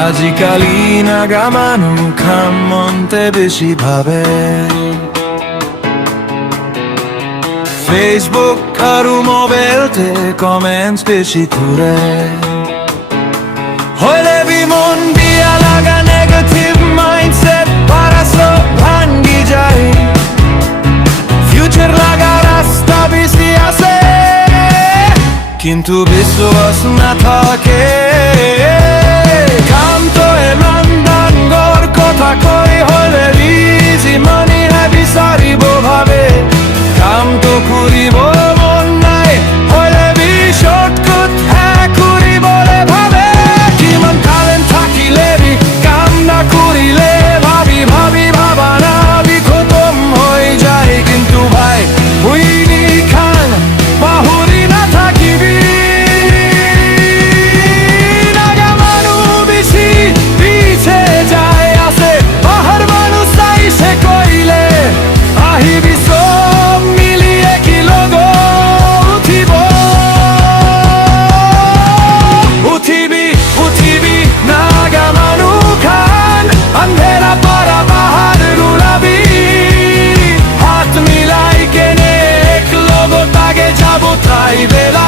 আজিকালি নাগা মানুহ খান মনতে বেশি ভাবে ফেসবুক আৰু মোবাইলতে কমেন্টস বেশি ঘুরে হইলে বিমন দিয়া লাগা নেগেটিভ মাইন্ডসেট para সব ভাঙ্গি যায় ফিউচার লাগা রাস্তা বেশি আছে কিন্তু বিশ্বাস না থাকে কাম তো এমন গর কথা কই হলে ইজি মানি হ্যাবি সারিব ভাবে কাম তো করিব মন নাই হলে বি শর্টকাট হ্যাঁ করিবলে ভাবে কিমান ট্যালেন্ট থাকিলে বি কাম না করিলে ভাবি ভাবি ভাবা না বি খতম হয়ে যায় কিন্তু ভাই হুইনি খান বাহুরি না থাকিবি নাগা মানুহ বেশি পিছে যায় আছে বাহার মানুষ চাইছে কইলে আহিবি সব মিলিয়ে কি লগ উঠিব উঠিবি উঠিবি নাগা মানুহ খান আন্ধেরা পারা বাহার রুলাবি হাত মিলাই কেনে এক লগত আগে যাব তাই বেলা